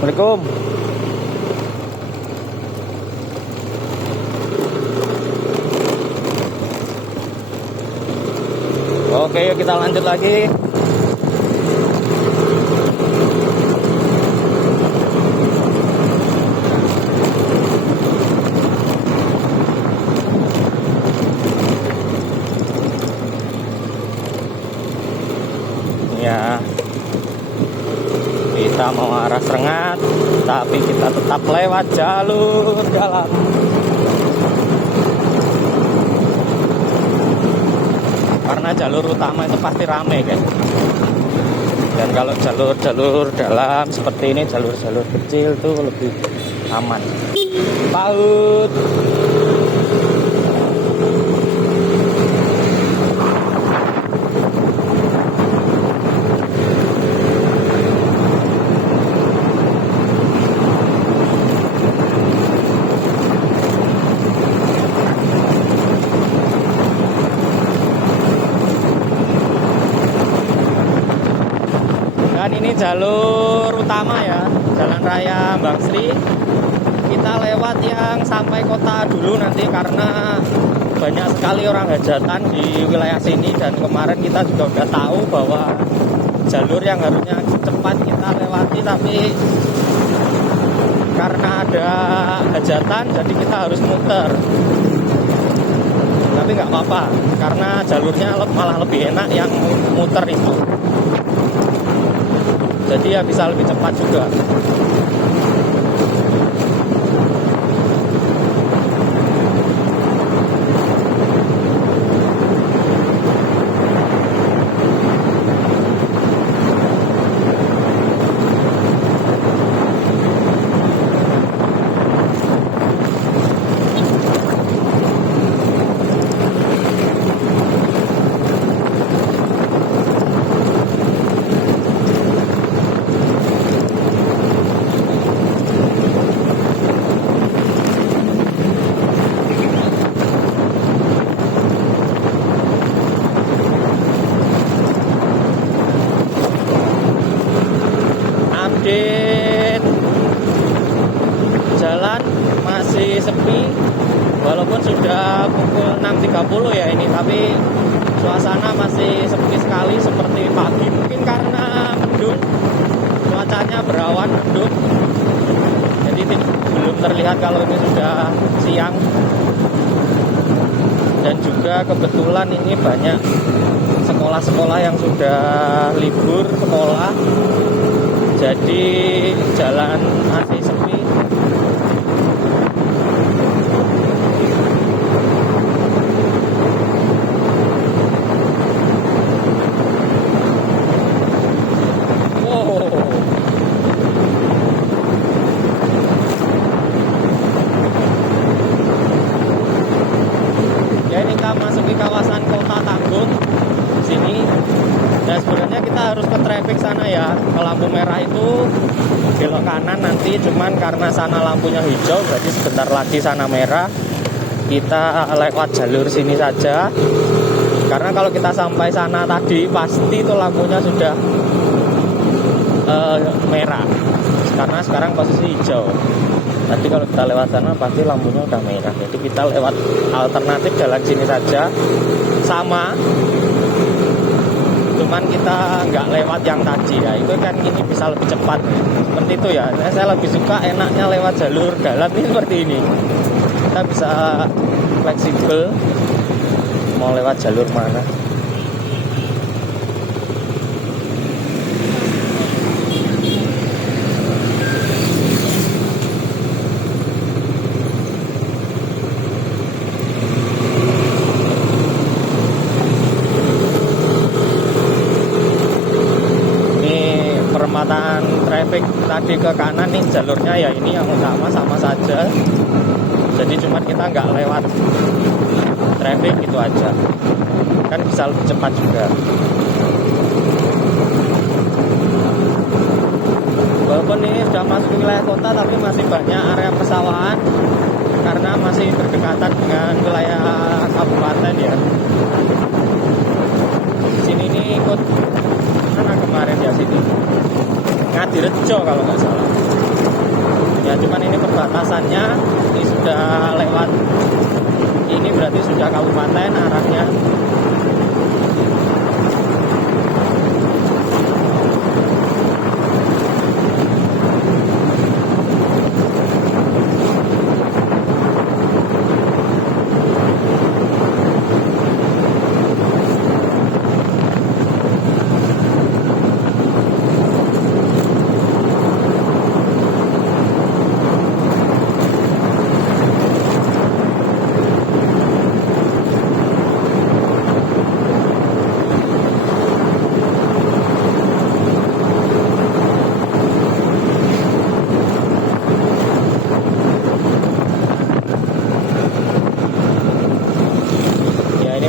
Assalamualaikum. Oke, yuk kita lanjut lagi. Ya, kita mau arah Serengat, tapi kita tetap lewat jalur dalam. Karena jalur utama itu pasti rame, guys. Dan kalau jalur-jalur dalam seperti ini, jalur-jalur kecil tuh lebih aman. PAUD. Dan ini jalur utama ya, Jalan Raya Bangsri. Kita lewat yang sampai kota dulu nanti karena banyak sekali orang hajatan di wilayah sini. Dan kemarin kita juga udah tahu bahwa jalur yang harusnya cepat kita lewati, tapi karena ada hajatan jadi kita harus muter. Tapi nggak apa-apa, karena jalurnya malah lebih enak yang muter itu. Jadi ya bisa lebih cepat juga. Jalan masih sepi walaupun sudah pukul 6.30 ya ini, tapi suasana masih sepi sekali seperti pagi. Mungkin karena mendung, cuacanya berawan mendung, jadi belum terlihat kalau ini sudah siang. Dan juga kebetulan ini banyak sekolah-sekolah yang sudah libur sekolah, jadi jalan masih sepi. Ya, ini kita masuki kawasan Kota Tanggung sini. Dan sebenarnya kita harus ke traffic sana ya, ke lampu merah itu belok kanan nanti, cuman karena sana lampunya hijau berarti sebentar lagi sana merah. Kita lewat jalur sini saja, karena kalau kita sampai sana tadi pasti itu lampunya sudah merah, karena sekarang posisi hijau. Nanti kalau kita lewat sana pasti lampunya udah merah. Jadi kita lewat alternatif jalan sini saja, sama, cuman kita nggak lewat yang tadi ya. Itu kan ini bisa lebih cepat seperti itu ya. Saya lebih suka enaknya lewat jalur dalam ini seperti ini. Kita bisa fleksibel mau lewat jalur mana. Perempatan traffic tadi ke kanan nih jalurnya ya, ini yang utama sama saja. Jadi cuma kita nggak lewat traffic itu aja, kan bisa lebih cepat juga. Walaupun ini sudah masuk wilayah kota, tapi masih banyak area persawahan karena masih berdekatan dengan wilayah kabupaten ya. Sini ini ikut mana kemarin ya, sini Ngadirejo kalau nggak salah. Ya cuman ini perbatasannya, ini sudah lewat, ini berarti sudah kabupaten arahnya.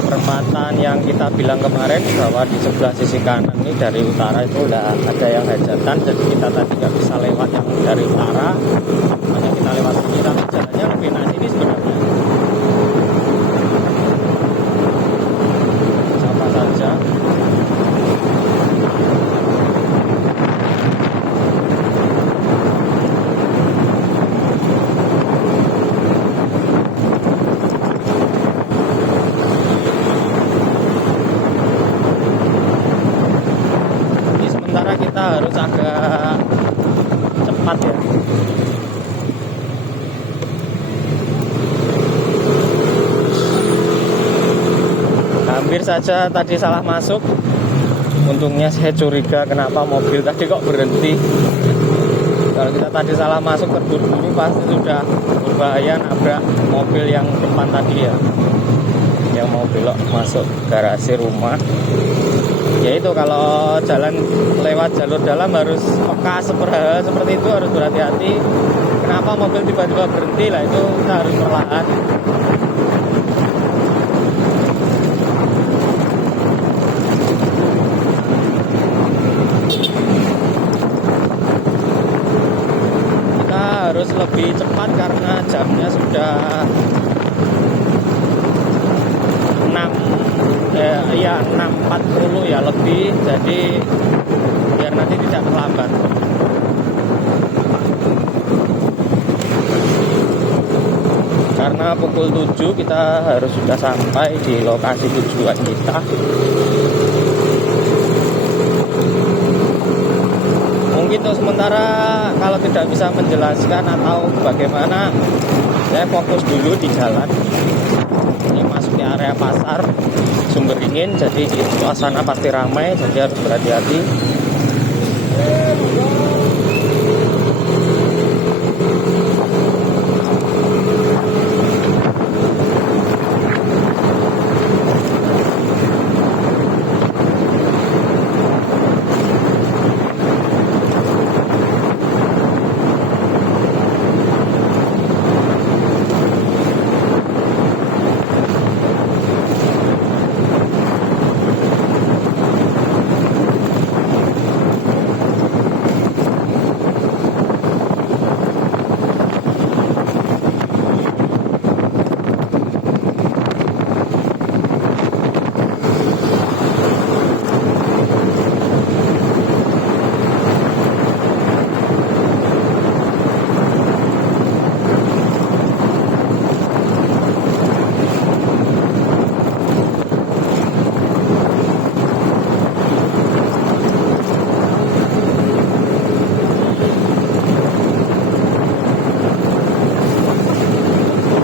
Perempatan yang kita bilang kemarin bahwa di sebelah sisi kanan ini dari utara itu udah ada yang hajatan, jadi kita tadi nggak bisa lewat yang dari utara, hanya kita lewat sini, tapi jalannya lebih enak sini sebenarnya. Sama saja. Kita harus agak cepat ya. Hampir saja tadi salah masuk. Untungnya saya curiga kenapa mobil tadi kok berhenti. Kalau kita tadi salah masuk terburu-buru pasti sudah berbahaya nabrak mobil yang depan tadi ya, yang mau belok masuk garasi rumah. Ya itu kalau jalan lewat jalur dalam harus peka seperti itu, harus berhati-hati. Kenapa mobil tiba-tiba berhenti lah, itu kita harus perlahan. Kita harus lebih cepat karena jamnya sudah 6.40 ya lebih, jadi biar nanti tidak terlambat. Karena pukul 7 kita harus sudah sampai di lokasi tujuan kita. Mungkin untuk sementara kalau tidak bisa menjelaskan atau bagaimana, saya fokus dulu di jalan. Ini masuk ke area pasar Sumberingin, jadi suasana pasti ramai, jadi harus berhati-hati.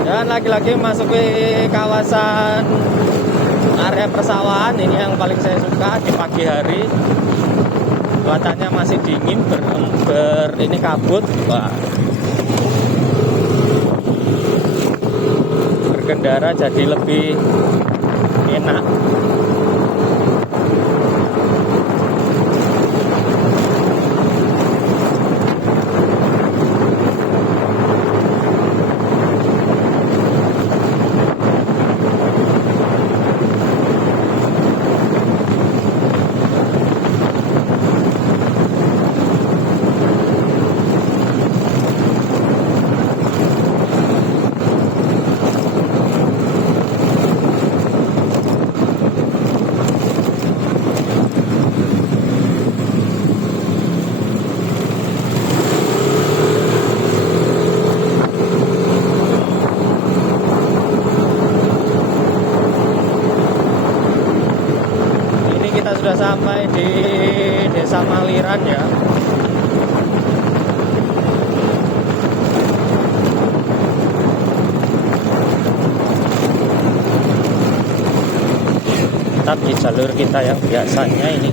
Dan lagi-lagi masuk ke kawasan area persawahan. Ini yang paling saya suka di pagi hari. Cuacanya masih dingin, ini kabut. Wah. Berkendara jadi lebih enak. sampai di Desa Maliran ya. Tetap di jalur kita yang biasanya ini.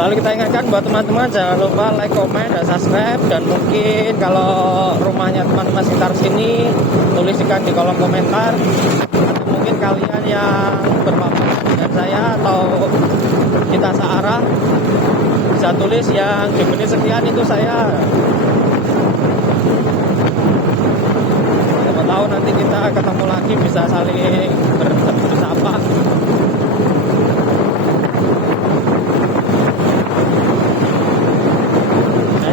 Lalu kita ingatkan buat teman-teman jangan lupa like, komen, dan subscribe. Dan mungkin kalau rumahnya teman-teman sekitar sini tuliskan di kolom komentar. Mungkin kalian yang berpapasan dengan saya atau kita searah bisa tulis yang di menit sekian itu saya. Siapa tahu nanti kita ketemu lagi bisa saling bersapa.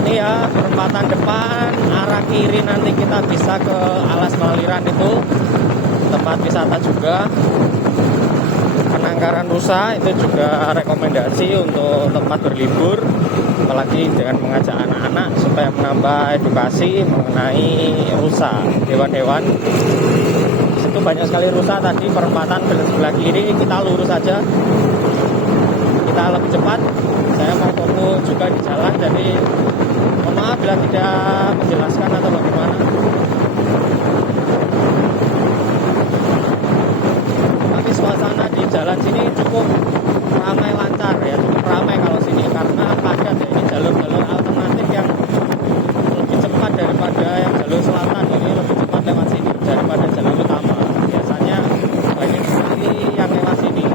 Ini ya perempatan depan arah kiri, nanti kita bisa ke Alas Maliran, itu tempat wisata juga. Penangkaran Rusa itu juga rekomendasi untuk tempat berlibur, apalagi dengan mengajak anak-anak supaya menambah edukasi mengenai rusa, hewan-hewan. Di situ banyak sekali rusa. Tadi perempatan sebelah kiri kita lurus saja, kita lebih cepat. Saya mau fokus juga di jalan, jadi mohon maaf bila tidak menjelaskan atau bagaimana. Tapi suasana di jalan sini cukup ramai, lancar ya, cukup ramai kalau sini karena padat ya. Ini jalur-jalur alternatif yang lebih cepat daripada yang jalur selatan. Ini lebih cepat lewat sini daripada jalur utama. Biasanya banyak sekali yang lewat sini.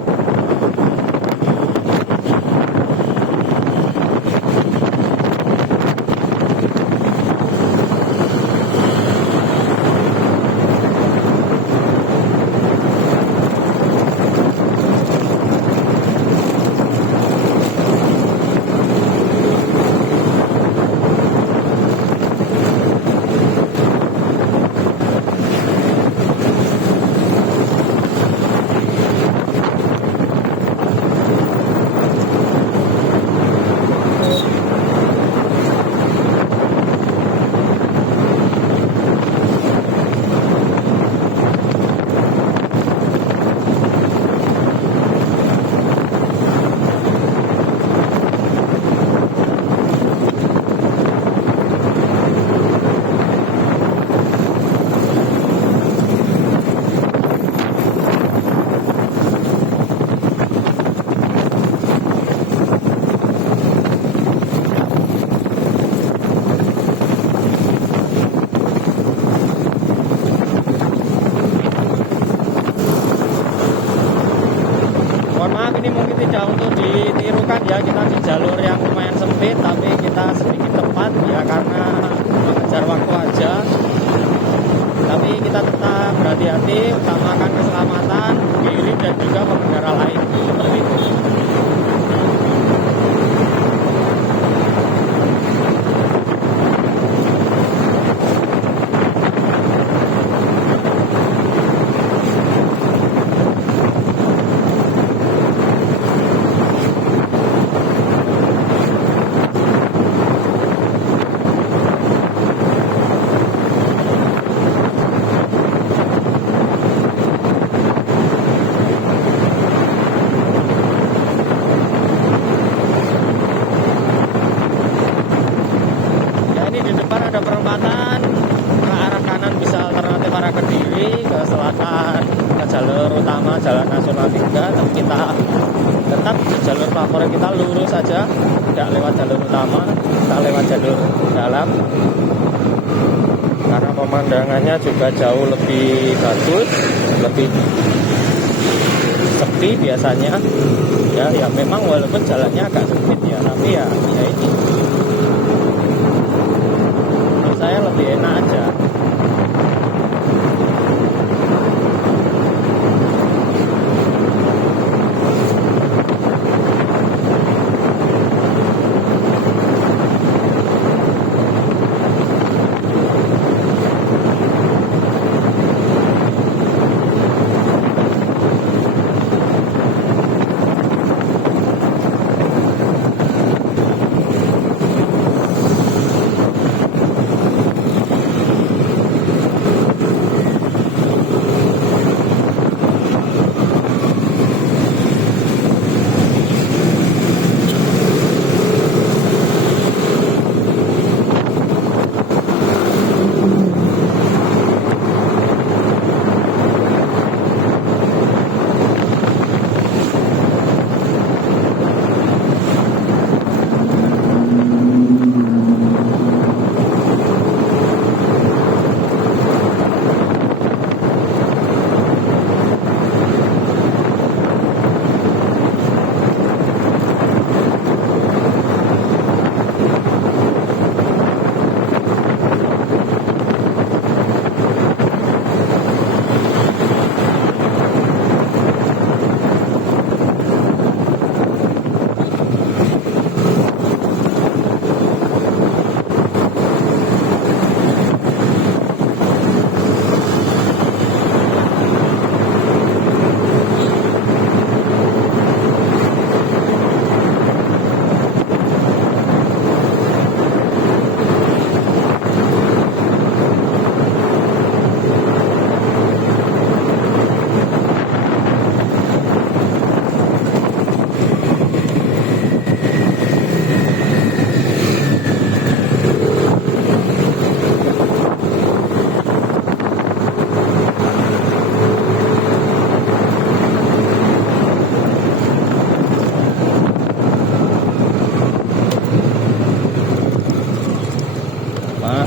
Ini mungkin tidak untuk ditirukan ya, kita di jalur yang lumayan sempit tapi kita sedikit tepat ya karena mengejar waktu aja. Tapi kita tetap berhati-hati, utamakan keselamatan diri dan juga pengendara lain, seperti itu. Ada perempatan ke arah kanan bisa alternatif arah Kediri, ke selatan ke jalur utama Jalan Nasional 3, tapi kita tetap di jalur favorit kita lurus saja, tidak lewat jalur utama, kita lewat jalur dalam karena pemandangannya juga jauh lebih bagus, lebih sepi biasanya ya memang walaupun jalannya agak sempit ya, tapi ya ini lebih enak aja.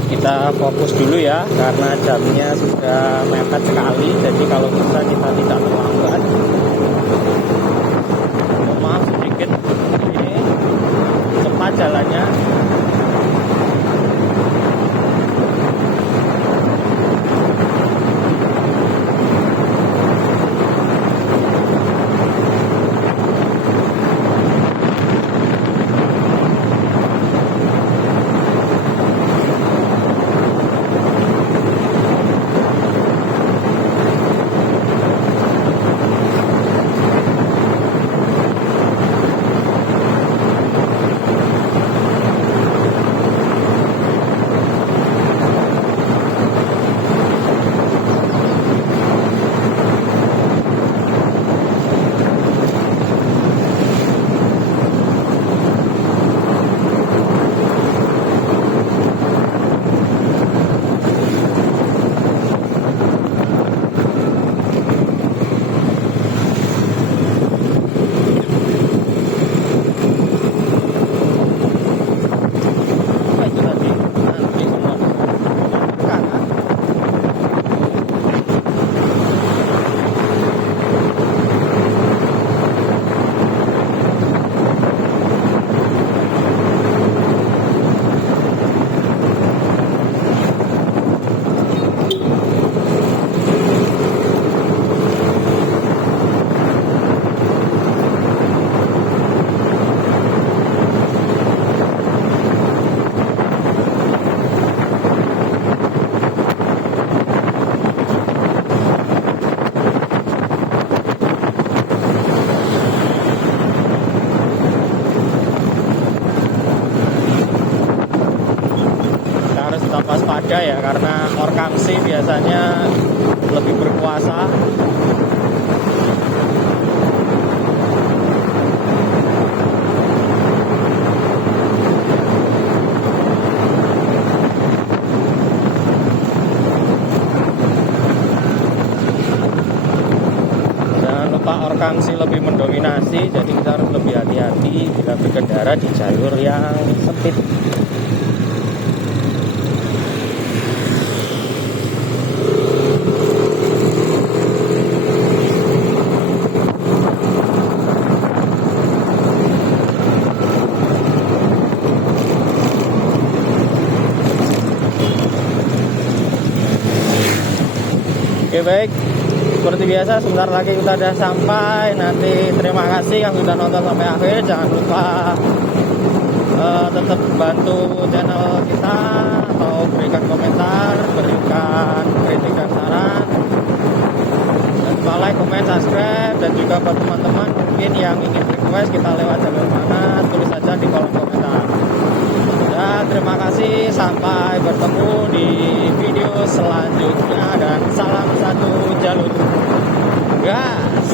Kita fokus dulu ya, karena jamnya sudah mepet sekali, jadi kalau bisa kita tidak terlambat. Maaf sedikit ini cepat jalannya. Waspada ya, karena Orkamsi biasanya lebih berkuasa. Jangan lupa Orkamsi lebih mendominasi, jadi kita harus lebih hati-hati bila berkendara di jalur yang sempit. Oke baik, seperti biasa sebentar lagi kita udah sampai. Nanti terima kasih yang sudah nonton sampai akhir. Jangan lupa tetap bantu channel kita atau berikan komentar, berikan kritik dan saran. Dan lupa like, comment, subscribe. Dan juga buat teman-teman mungkin yang ingin request kita lewat jalur mana, tulis saja di kolom komentar. Dan terima kasih, sampai bertemu di video selanjutnya dan salam satu jalur gas.